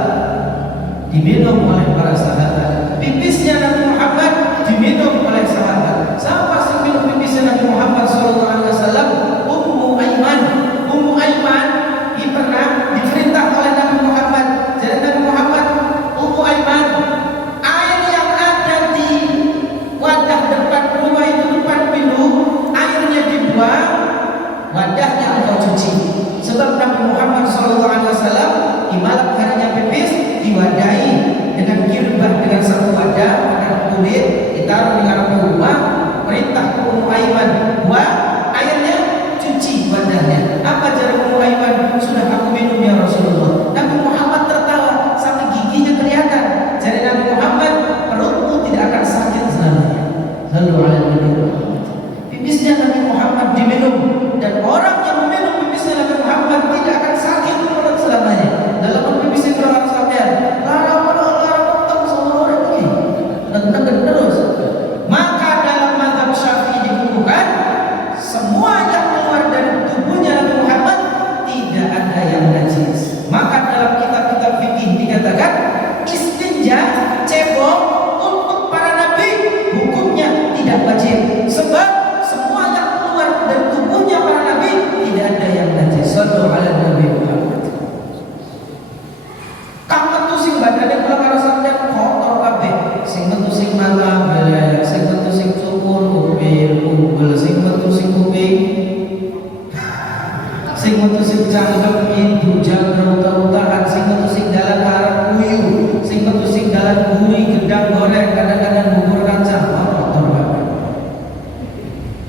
diminum oleh para sahabat. Pipisnya Nabi Muhammad diminum oleh sahabat. Siapa sing minum pipisnya Nabi Muhammad sallallahu alaihi wasallam? Ummu Aiman. Ummu Aiman pernah diperintah oleh Nabi Muhammad. Jadi Nabi Muhammad, Ummu Aiman, air yang ada di wadah depan rumah itu, depan pintu, airnya dibuang, wadahnya engkau cuci. Sebab Nabi Muhammad SAW di malam harinya pipis diwadahi dengan kirbah, dengan satu wadah, dengan kulit ditaruh di arah rumah. Perintah ke Ummu Aiman, buang airnya, cuci wadahnya. Apa cara Ummu Aiman? Sudah aku minum ya Rasulullah. Nabi Muhammad tertawa sampai giginya kelihatan. Jadi Nabi Muhammad, perutmu tidak akan sakit selamanya. Sallu ala Nabi Muhammad. Pipisnya Nabi Muhammad diminum, dan orang yang meminum pipisnya Nabi Muhammad tidak akan sakit perut selamanya. Dalam pipisnya orang sampean, larang sama orang ini, negen terus. Maka dalam mazhab Syafi'i dibukukan, semua yang keluar dari tubuhnya Nabi Muhammad tidak ada yang najis. Maka dalam kitab-kitab fikih dikatakan istinja, cebok untuk para nabi hukumnya tidak wajib. Sebab semua yang keluar dari tubuhnya para nabi tidak ada yang najis. Sallu ala Nabi Muhammad. Kang metu sing badane kula karo sampeyan kotor kabeh. Sing metu sing mata belek, sing metu sing cukur kuping, kubel, sing metu sing kuping, sing metu sing cangkem itu jangkau utah-utahan, sing metu sing dalan harap kuyu, sing metu sing dalan guri gedang goreng, kadang-kadang bubur kacang, kotor kabeh.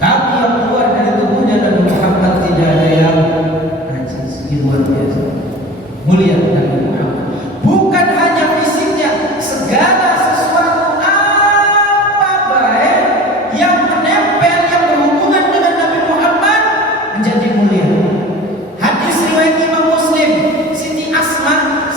Tapi yang keluar dari tubuhnya Nabi Muhammad tidak ada yang najis. Luar biasa mulia Nabi Muhammad. Bukan hanya fisiknya, segala sesuatu apa baik yang menempel, yang berhubungan dengan Nabi Muhammad menjadi mulia. Hadis riwayat Imam Muslim, Siti Asma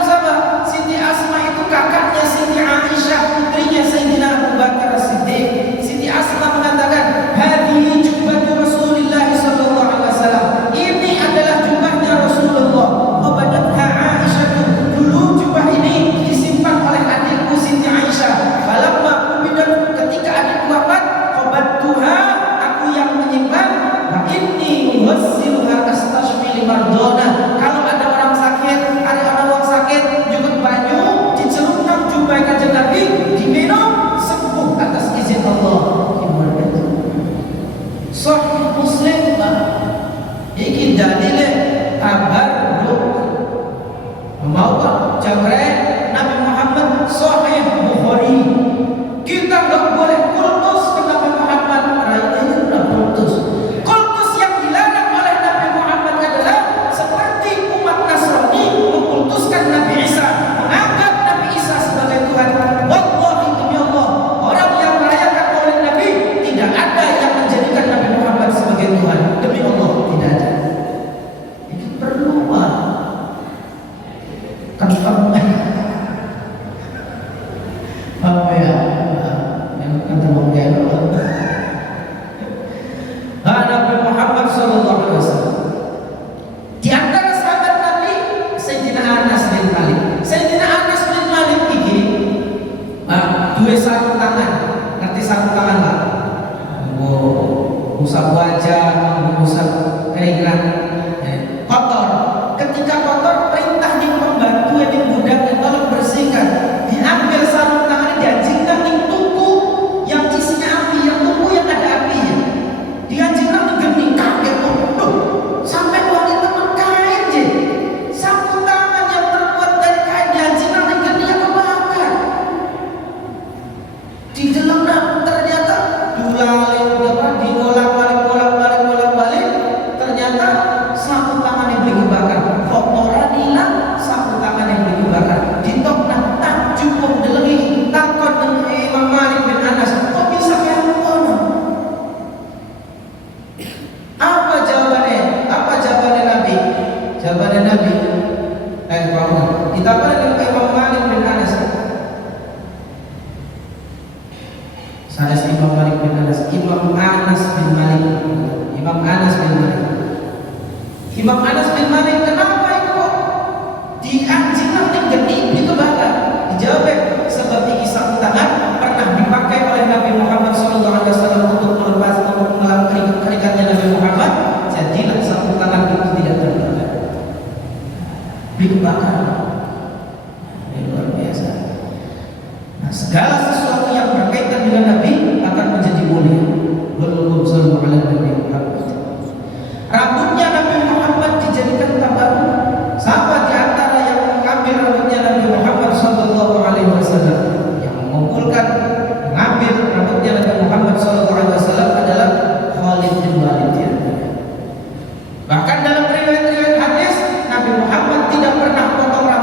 siapa? Siti Asma itu kakaknya Siti Aisyah, putrinya Sayyidina Abu Bakar As-Siddiq. Siti Asma mengatakan, hadhihi jubbatu Rasulillah sallallahu alaihi wasallam. Ini adalah jubahnya Rasulullah. Wabadatha Aisyah, dulu jubah ini disimpan oleh adikku Siti Aisyah. Falamma kubidat, ketika adikku wafat, qabattuha, aku yang menyimpan. Wa inni uwassiluha astashfi limardona. Kalau ada orang sakit, ada orang sakit, nyugut banyu, dicelupkan jubah kanjeng Nabi, diminum, sembuh atas izin Allah. Sahih Muslim lah. Iki dalile tabarruk. Mau tak jamre Nabi Muhammad Sahih Bukhari. Kita nggak boleh kultus ke Nabi Muhammad. Ini sudah kultus. Kultus yang dilarang oleh Nabi Muhammad adalah seperti umat Nasrani mengkultuskan Nabi Isa, menganggap Nabi Isa sebagai Tuhan. Wallahi demi Allah, orang yang merayakan Maulid Nabi tidak ada yang menjadikan Nabi Muhammad sebagai Tuhan. Demi Allah tidak ada. Itu perlu apa ya? Yang kata mungkin Nabi Muhammad sallallahu alaihi wasallam. Di antara sahabat Nabi, Sayyidina Anas bin Malik. Sayyidina Anas bin Malik ini dua sarung tangan. Ngerti sarung tangan lah? Usap wajah, usap keringat, kotor. Ketika kotor, perintah di pembantu yang budak kepada Nabi. Kita pada Imam Malik bin Anas. Sanes Imam Malik bin Anas, Imam Anas bin Malik. Imam Anas bin Malik. Imam Anas bin Malik, kenapa itu dianjingkan gede itu bahkan? Dijawab, sebab gigi sapu tangan pernah dipakai oleh Nabi Muhammad SAW untuk melepas untuk melakukan keringatnya Nabi Muhammad. Jadilah sapu tangan itu tidak terbakar. Dibakar. Ini luar biasa. Nah, segala sesuatu yang berkaitan dengan Nabi akan menjadi mulia. Wallahu sallallahu alaihi Muhammad. Rambutnya Nabi Muhammad dijadikan tabaruk. Siapa di antara yang mengambil rambutnya Nabi Muhammad sallallahu alaihi wasallam? Yang mengumpulkan, mengambil rambutnya Nabi Muhammad sallallahu alaihi wasallam adalah Khalid bin Walid. Bahkan dalam riwayat-riwayat hadis, Nabi Muhammad tidak pernah potong rambut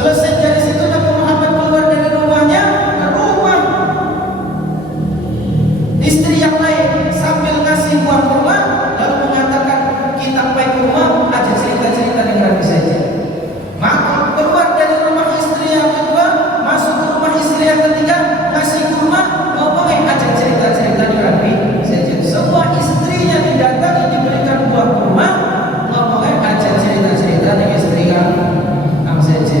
Selesai dari situ Nabi Muhammad keluar dari rumahnya ke rumah istri yang lain sambil kasih buah kurma, lalu mengatakan, kita baik rumah aja cerita-cerita dengan Nabi saja. Maka keluar dari rumah istri yang kedua, masuk ke rumah istri yang ketiga, ngasih kurma, ngomongin aja cerita-cerita dengan Nabi saja. Semua istrinya didatangi diberikan buah kurma, ngomongin aja cerita-cerita dengan istri yang saja.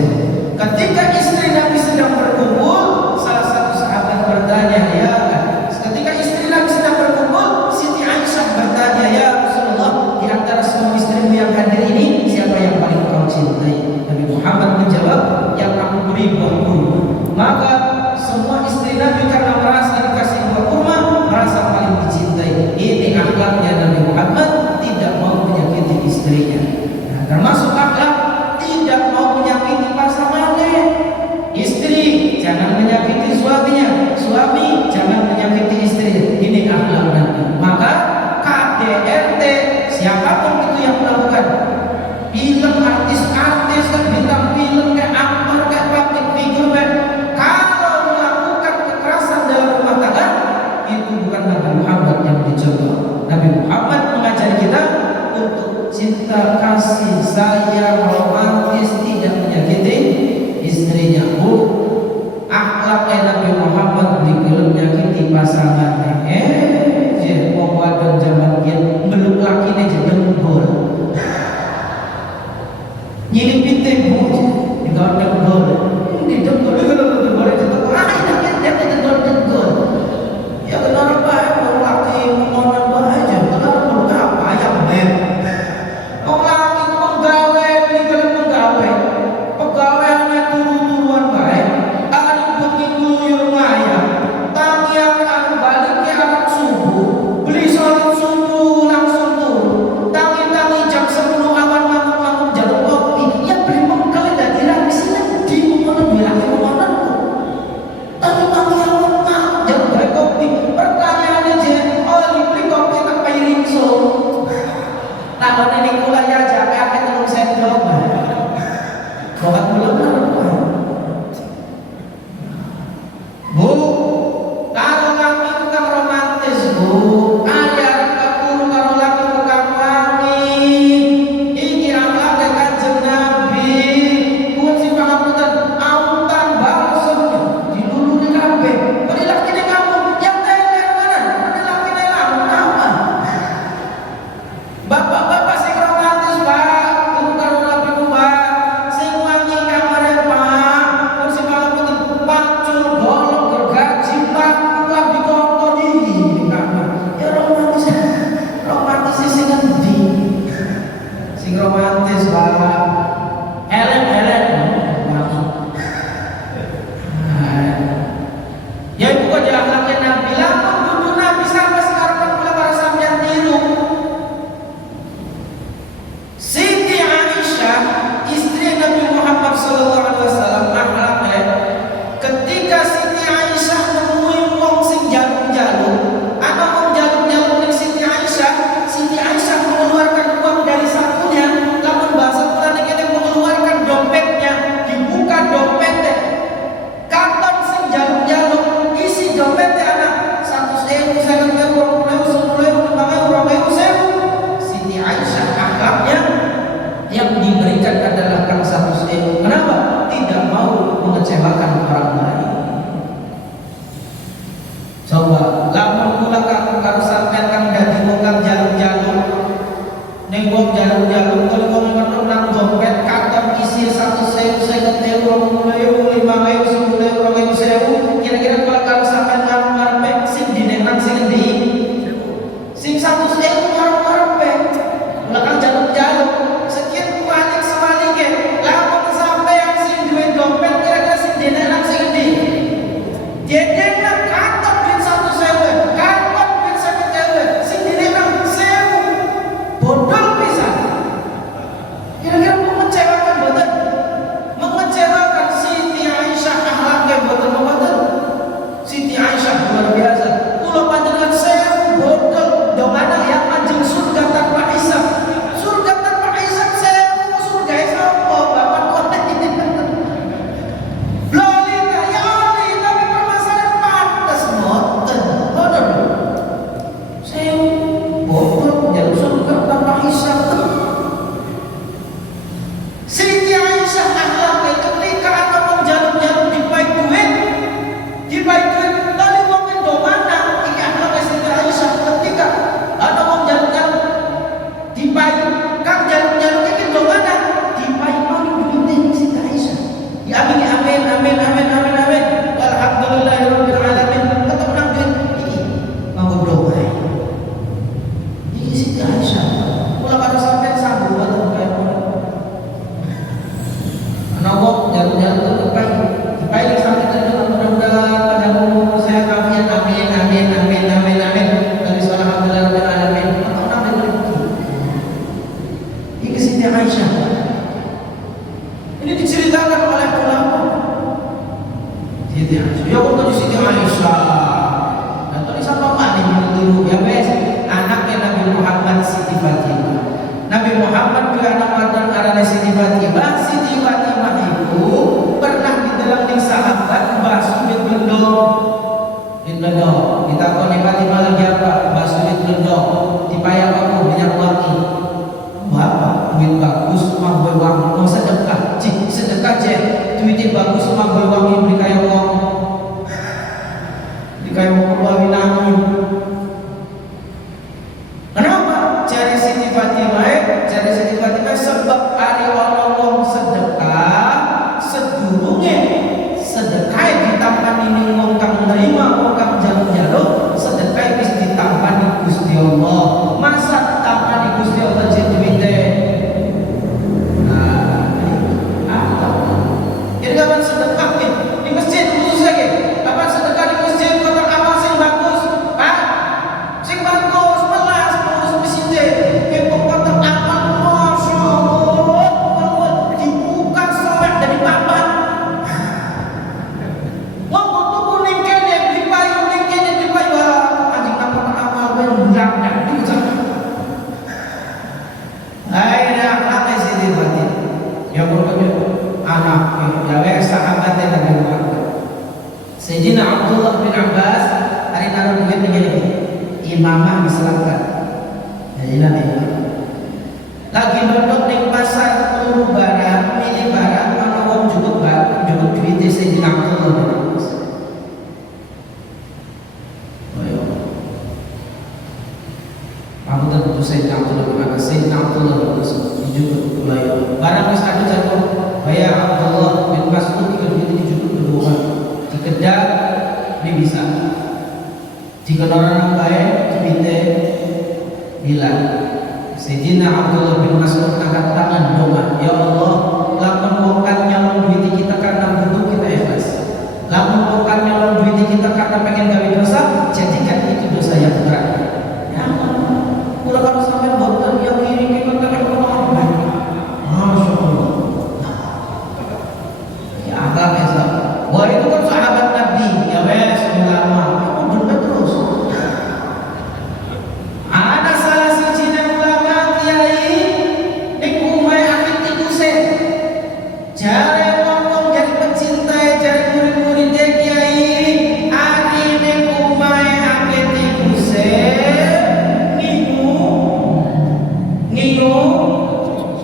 Ketika istri Nabi sedang berkumpul, salah satu sahabat bertanya, ya, ketika istri Nabi sedang berkumpul, Siti Aisyah bertanya, ya Rasulullah, di antara semua istrimu yang hadir ini, siapa yang paling kau cintai? Nabi Muhammad menjawab, yang aku beri buah kurma. Maka semua istri Nabi karena merasa dikasih buah kurma, merasa paling dicintai. Ini akhlaknya Nabi Muhammad, tidak mau menyakiti istrinya. Nah, termasuk akhlak tidak mau menyakiti pasangannya. Istri jangan menyakiti suaminya, suami jangan menyakiti istri. Ini akhlak Nabi. Maka KDRT siapapun itu yang melakukan, film artis-artis kan, bintang film kayak aktor kayak public figure, kalau Siti Aisyah. Ya kok tuh Siti Aisyah. Nah, tuh sama mana dulu ya wes anaknya Nabi Muhammad Siti Fatimah. Nabi Muhammad juga anak mantan arane Siti Fatimah. Siti Fatimah itu pernah di dalam ning sahabat basuh di glendong. Kita kau Fatimah lagi apa? Basuh di glendong. Dipayang aku minyak wangi. Bapak, duit bagus, mah gue wangi, mau sedekah, sedekah je, duitnya bagus, mah gue wangi, beli kayak uang, beli kayak uang perwawin angin. Kenapa? Cari Siti Fatimah, sebab hari orang sedekah, sedurungnya sedekah ditampan ini wong kang nerima, wong kang jaluk, sedekah bisa ditampan di Gusti Allah. Masa tampan di Gusti Allah jadi jadi kapan sedekah di masjid khusus lagi? Kapan sedekah di masjid kotak amal sing bagus? Pak, sing bagus, melas, urus masjid. Kepok kotak amal, masya Allah, dibuka soal dari papan. Wong kudu kuning kene dipayu, anjing nak kotak amal benar dah. Akhirnya apa sih dia? Ya anak ya sahabatnya Nabi Muhammad. Sayyidina Abdullah bin Abbas hari naruh duit begini, imamah diselangkan. Jadi Nabi lagi duduk di pasar turu barang, milih barang, kalau orang cukup duitnya Sayyidina Abdullah bin Abbas. Aku tentu Sayyidina Abdullah bin Abbas, juga barang wis kadung jatuh. Bayar Abdullah bin Mas'ud itu cukup kedua. Dikedak ini bisa. Jika orang baik kita bilang Sayyidina Abdullah bin Mas'ud angkat tangan doa, ya Allah, lamun bukan nyalon duit kita karena butuh kita ikhlas. Lamun bukan nyalon duit kita karena pengen gawe dosa, jadikan itu dosa yang berat. Ya Allah, kalau sampai boten yang kiri kita kan orang baik. Masya Allah. Wah itu kan sahabat Nabi, ya wes ulama, itu bener terus. Ada salah siji ulama kiai, ning umai akid tikuse. Jare wong jadi pecinta, jare murid-murid kiai, ari ning umai akid tikuse. Ngingu,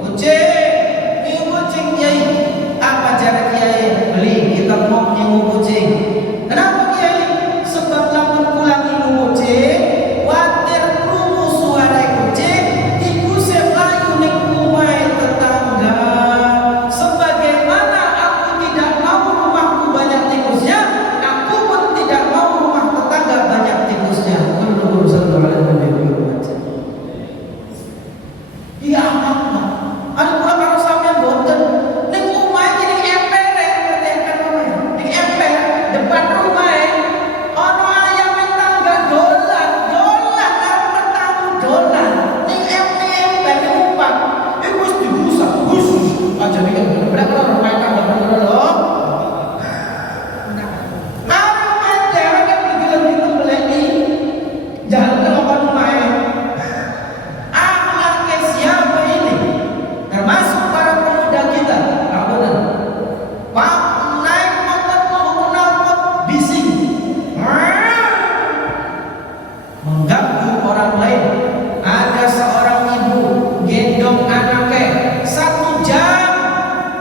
kucing kiai. Apa jare kiai? Kita mau nyengu kucing. Kenapa kiai? Sebab lamun pulang nyengu kucing, watir krungu suara kucing, tikus melayu ning umai tetangga. Sebagaimana aku tidak mau rumahku banyak tikusnya, aku pun tidak mau rumah tetangga banyak tikusnya. Kullu sallallahu alaihi wasallam. Iya, ada pula kalau sampean boten ning umai jadi depan rumah ono ayam tangga dolan kan pertama dolan ning emper umpan iku wis dirusak khusus aja nek berapa orang main tangga bener lho ada cewek yang dibilang beleni jalan ke depan rumah akhlaknya siapa ini termasuk para pemuda kita bener Pak mengganggu orang lain. Ada seorang ibu gendong anaknya 1 jam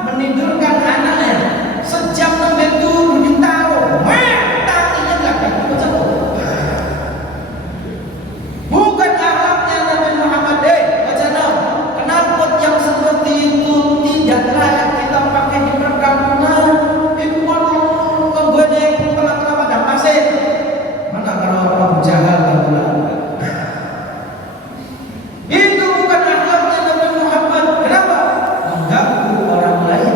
menidurkan anaknya, sejam sampai turun ditaruh, tanginya nggak ada. Bukan akhlaknya Nabi Muhammad. Kenapa yang seperti itu tidak layak kita pakai di perkampungan? Itu kalau gue deh kelapa dan pasir. Mana kalau orang jahat itu bukan akhlaknya Nabi Muhammad. Kenapa? Mengganggu orang lain.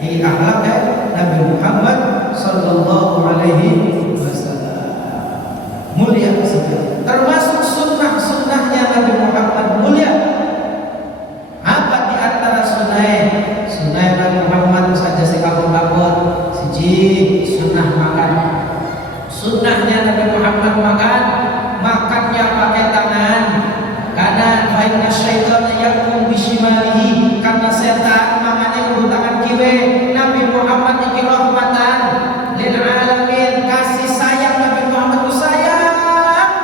Ini akhlaknya Nabi Muhammad sallallahu alaihi wasallam. Mulia sekali. Termasuk sunnah-sunnahnya Nabi Muhammad mulia. Apa di antara sunnah Nabi Muhammad saja sekapun-kapun siji Muhammad makannya pakai tangan kanan. Fa inna syaitana yakul bishimalihi, karena setan makannya nganggo tangan kiri. Nabi Muhammad iki rahmatan lil alamin, kasih sayang Nabi Muhammad ku sayang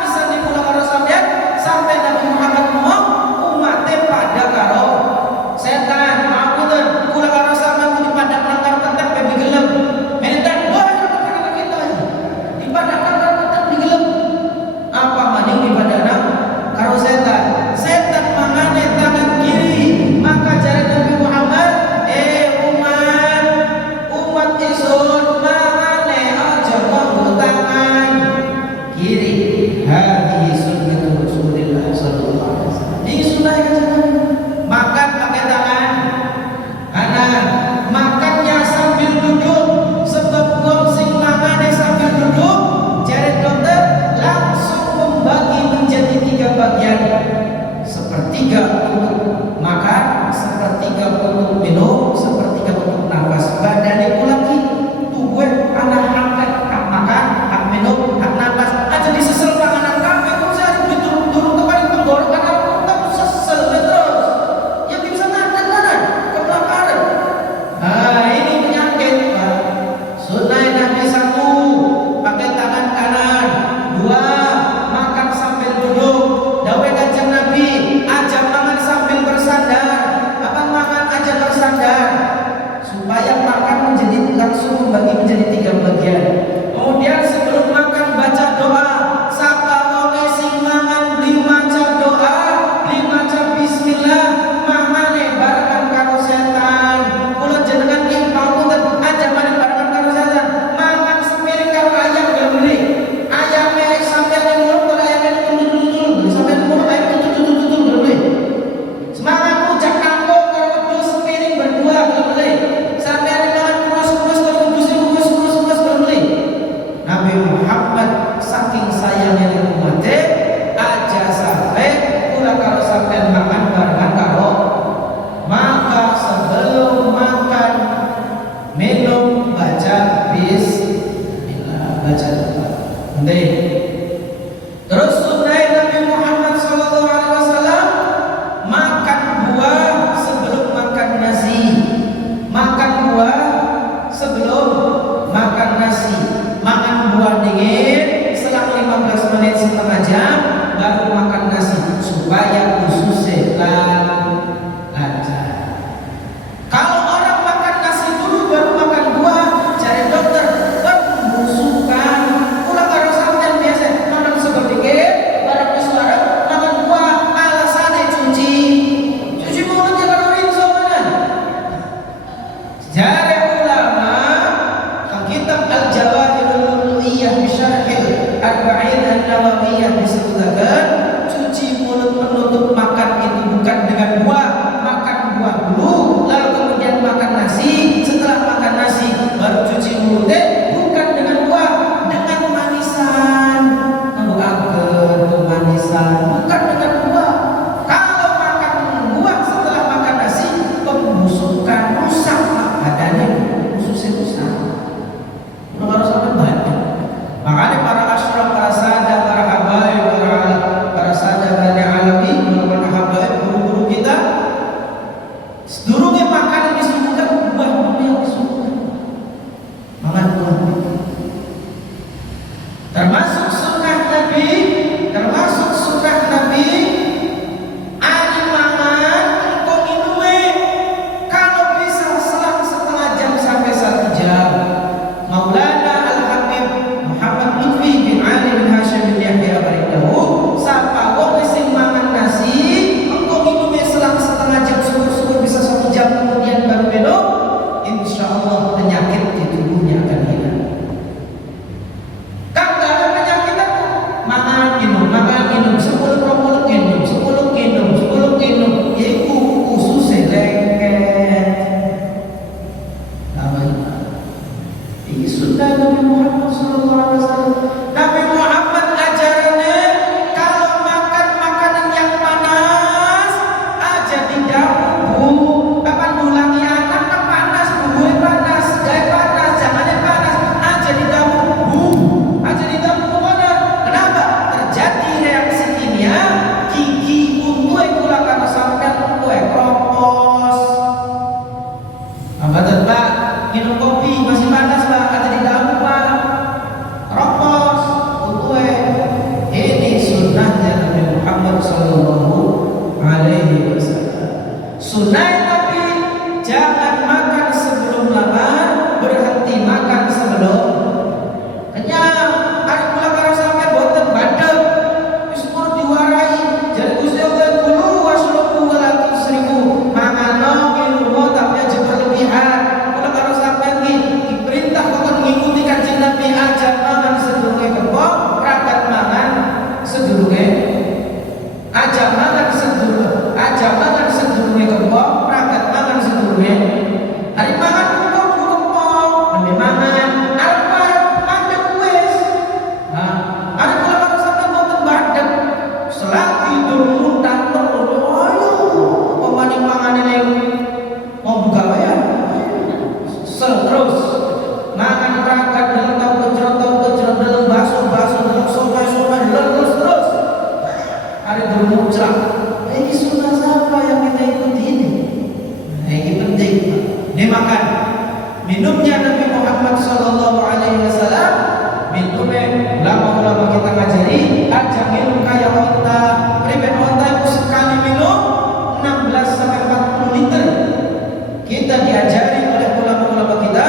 bisa dipulang karo sampeyan sampai Nabi Muhammad mau umatnya pada karo setan. Maafun kula karo sampeyan ku dipadak karo ketek bae gelem. Mentan wah kita dipadak karo ketek digelem. Apa maning dipadak karo setan? Setan mangane tangan kiri. Maka jare Nabi Muhammad, umat isun mangane aja nganggo tangan kiri. Hadhihi sunnatu Rasulillah sallallahu alaihi wasallam. Ini sunnah yang makan pakai tangan kanan. Makannya sambil duduk, sebab wong sing mangane sambil duduk jare dokter langsung membagi menjadi 3 bagian. Sepertiga untuk makan, sepertiga untuk minum, sepertiga untuk nafas. Badannya pula tubuh anak hak makan, hak minum, hak nafas. Aja disesel panganan kabeh kok saya diturun-turun ke paling tenggorokan tak sesel terus. Ya bisa makan kanan, kelaparan. Nah, ini penyakit, Pak. Sunnah Nabi 1 pakai tangan kanan, 2 makan sambil duduk. Dawai kanjeng Nabi aja makan sambil bersandar. Apa makan aja bersandar supaya makan menjadi langsung membagi menjadi 3 bagian. Kemudian sebelum makan baca doa. Sapa wong sing mangan beli maca doa, beli maca bismillah, mangane barengan karo setan. Kula jenengan ki pamunten aja mangan barengan karo setan. Mangan sepiring karo ayam gak beli. Ayame sampai ning mulut karo ayame tutul-tutul. Sampai ning mulut ayam tutul-tutul gak beli. Semangat rujak kangkung karo wedhus sepiring berdua gak beli. Sampai ning mangan kurus-kurus karo wedhus kurus-kurus gak beli. Nabi Muhammad saking sayangnya di umatnya aja sampai kula karo sampean makan barengan karo. Maka sebelum makan minum baca bismillah, baca doa. Terus sunnah Nabi Muhammad sallallahu alaihi wasallam makan buah sebelum makan nasi. Makan buah sebelum makan nasi. Makan buah dingin selang 15 menit setengah jam baru makan nasi supaya ususnya lancar. Kalau orang makan nasi dulu baru makan buah, cari dokter pembusukan. Ulah karo sampean biasa makan seperti barang suara makan buah alasannya cuci mulut ya karo rinso mana. Jare ulama kitab Al-Jawahirul Lu'iyah bisyarhil Arba'in An-Nawawiyah disebutkan cuci mulut menutup makan itu bukan dengan buah. Makan buah dulu lalu kemudian makan nasi. Setelah makan nasi baru cuci mulutnya, bukan dengan buah, dengan manisan. Nambah agak manisan, bukan dengan buah. Kalau makan buah setelah makan nasi pembusukan, rusak badannya, ususnya rusak. Harus sampai banyak. Makanya para asyraf, para sahabat, para habaib, para sahabat dari alami, para habaib, guru-guru kita, sedurungnya makanan disuguhkan buah yang disuguhkan. Makan buah. Termasuk sunnah Nabi, ari mangan engko minume kalau bisa selang setengah jam sampai 1 jam. Maulana Al-Habib Muhammad Lutfi bin Ali bin Hashim bin Yahya barindahu sapa wong sing mangan nasi engko minumnya selang setengah jam, syukur-syukur bisa 1 jam kemudian baru minum, insyaallah penyakit di tubuhnya akan hilang. Kan gak ada penyakit apa? Makan minum 10 mulut minum 10 minum yaitu ususnya lengket. Ini sunnah Nabi Muhammad sallallahu alaihi wasallam. Nabi Muhammad ajarannya kalau makan makanan yang panas aja di dapur. Apa nulangi anak kan panas, bumbunya panas, gaya panas, jangannya panas aja di dapur. Aja di dapur mana? Sunnah Nabi, jangan makan sebelum lapar, berhenti makan sebelum kenyang. Ada pula kalau sampai boten badem, semua diwarai. Jadi Gusti Allah kulu washrabu wa la tusrifu. Mangano minum tapi aja berlebihan. Kalau sampai diperintah kok mengikuti kanjeng Nabi aja mangan sedurunge kepok, rakat mangan sedurunge aja mangan sedurunge kepok, rakat mangan sedurunge hari mangan kepok lebih mangan arep mandek wis. Ada kula kalau sampai boten badem selagi durmutan ayo pemane mangan ini mau buka ya terus makan rakat dalam kejrot dalam baso dalam somai terus ada durmuncak. Ini sunnah siapa yang kita ikuti ini? Nah, ini penting. Ini makan minumnya Nabi Muhammad Sallallahu Alaihi Wasallam. Minumnya ulama kita ngajari aja minum kayak onta. Priben onta itu sekali minum 16 sampai 40 liter. Kita diajari oleh ulama kita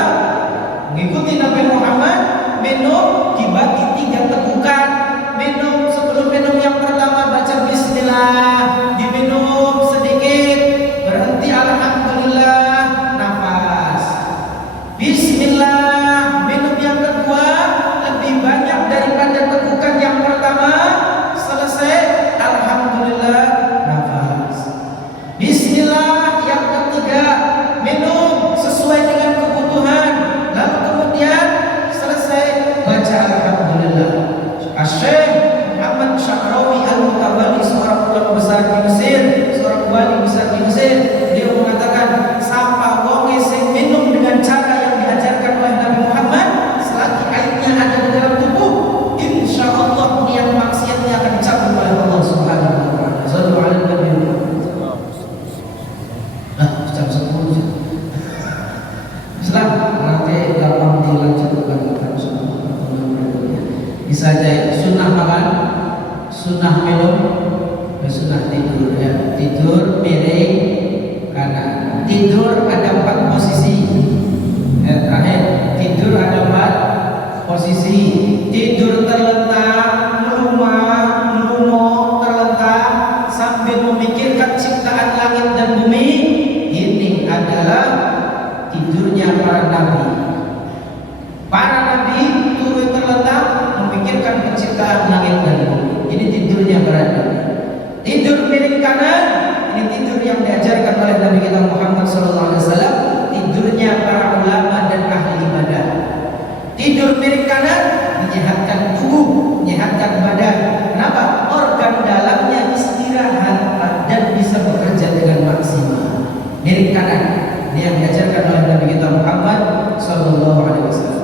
mengikuti Nabi Muhammad, minum dibagi 3 tekukan. Minum sebelum minum yang pertama baca bismillah, diminum sedikit, berhenti alhamdulillah, nafas. Bismillah, minum yang kedua lebih banyak daripada tekukan yang pertama, selesai alhamdulillah, nafas. Bismillah yang ketiga, minum sesuai dengan kebutuhan, lalu kemudian selesai baca alhamdulillah. Syekh Muhammad Syahrawi Al-Mutabali, seorang ulama besar di Mesir, seorang wali besar di Mesir, beliau mengatakan sapa wonge sing minum dengan cara yang diajarkan oleh Nabi Muhammad, selagi airnya ada di dalam tubuh, insyaallah niat maksiatnya akan dicabut oleh Allah Subhanahu wa taala. Sallu ala Nabi Muhammad. Nah, jam 10. Islam nanti gampang dilanjutkan bisa aja sunnah makan, sunnah minum, sunnah tidur ya. Tidur miring kanan. Tidur ada 4 posisi. Terakhir tidur ada 4 posisi. Tidur terlentang, melumah, terlentang sambil memikirkan ciptaan langit dan bumi. Ini adalah tidurnya para nabi. Para nabi turun terlentang memikirkan penciptaan langit dan bumi. Ini tidurnya berada. Tidur miring kanan, ini tidur yang diajarkan oleh Nabi kita Muhammad SAW. Tidurnya para ulama dan ahli ibadah. Tidur miring kanan menyehatkan tubuh, menyehatkan badan. Kenapa? Organ dalamnya istirahat dan bisa bekerja dengan maksimal. Miring kanan, ini yang diajarkan oleh Nabi kita Muhammad SAW.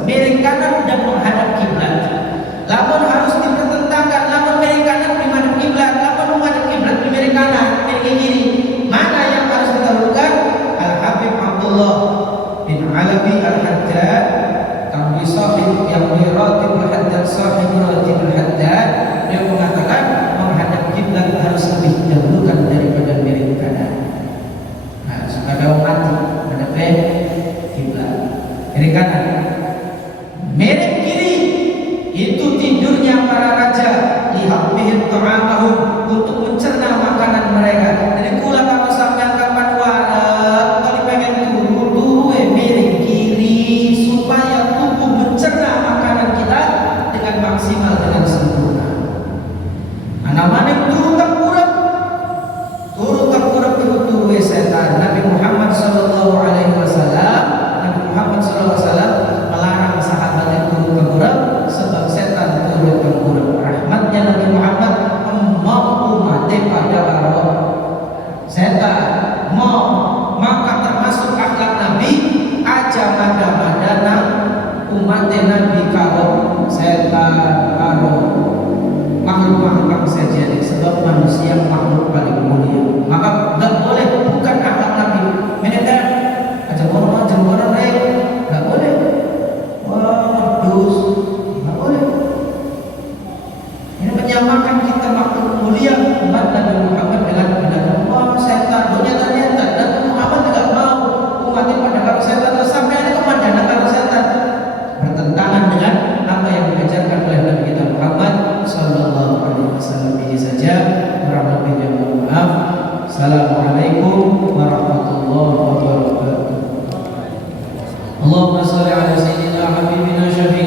Miring kanan dan menghadap kiblat. Lamun harus dipertentangkan, lamun miring kanan di mana kiblat, lamun menghadap kiblat di miring kanan, miring kiri. Mana yang harus didahulukan? Al-Habib Abdullah bin Alawi Al-Haddad, kami sahib yang ratibul Haddad, sahib ratibul Haddad, dia mengatakan menghadap kiblat harus lebih didahulukan daripada miring kanan. Nah, supaya mati menghadap kiblat. Miring kanan. Miring kiri itu tidurnya para raja, lihat bihim ta'amahum, untuk mencerna makanan mereka. Jadi kula kalau sampean kapan warak kali pengen turu miring kiri supaya tubuh mencerna makanan kita dengan maksimal, dengan sempurna. Mana turu tengkurap itu turu setan. Nabi Muhammad sallallahu alaihi wasallam melarang sahabat yang turu tengkurap sebab setan turu tengkurap. Rahmatnya Nabi Muhammad mau umat pada karo setan mau, maka termasuk akhlak Nabi aja mada-madana umat Nabi karo setan, karo makhluk-makhluk saja, sebab manusia makhluk paling mulia. Maka tidak boleh, bukan akhlak Nabi menedar aja orang lain, tidak boleh. Wah, dus, tidak boleh. Ini menyamakan kita makhluk mulia umat Nabi Muhammad dengan binatang. Wah, setan, ternyata اللهم صل على سيدنا حبيبنا شفيع